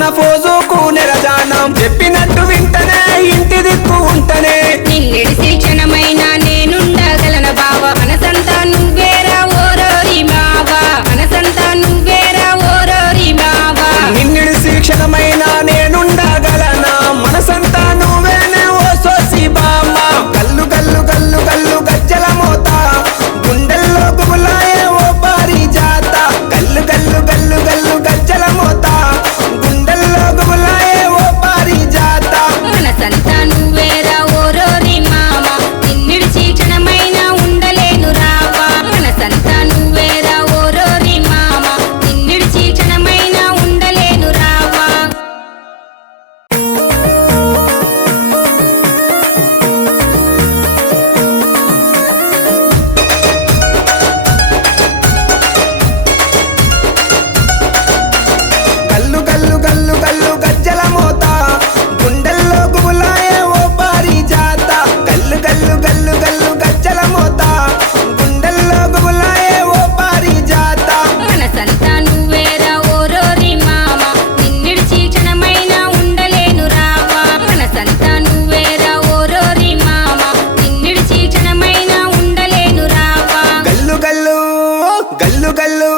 నా ఫోజుకు నెరజానం చెప్పినట్టు వింటనే ఇంటి దిక్కు ఉంటనే నిన్నెడిసి క్షణమైన నేనుండగలన బావ మనసంతా నువ్వేరా ఓరోరి మావా మనసంతా నువ్వేరా ఓరోరి మావా నిన్నిడిసి క్షణమైన నేనుండగలనా మనసంతా నువ్వేనే ఓ సోసి బామ్మ గల్లు గల్లు గల్లు గల్లు గజ్జల మోత గుండెల్లో గుబులాయే ఓ పారి జాత గల్లు గల్లు గల్లు గల్లు గజ్జల మోత గుండెల్లో గుబులాయే ఓ పారి జాత మనసంతా నువ్వేరా ఓరోరి మావా నిన్నెడిసి క్షణమైన ఉండలేను రావా మనసంతా నువ్వేరా ఓరోరి మావా నిన్నెడిసి క్షణమైన ఉండలేను రావా గల్లు గల్లు గల్లు గల్లు గజ్జల మోత గుండెల్లో గుబులాయే ఓ పారి జాత గల్లు గల్లు గల్లు గల్లు గజ్జల మోత గుండెల్లో గుబులాయే ఓ పారి జాత మనసంతా నువ్వేరా ఓరోరి మావా నిన్నెడిసి క్షణమైన ఉండలేను రావా మనసంతా నువ్వేరా ఓరోరి మావా నిన్నెడిసి క్షణమైన ఉండలేను రావా గల్లు గల్లు గల్లు గల్లు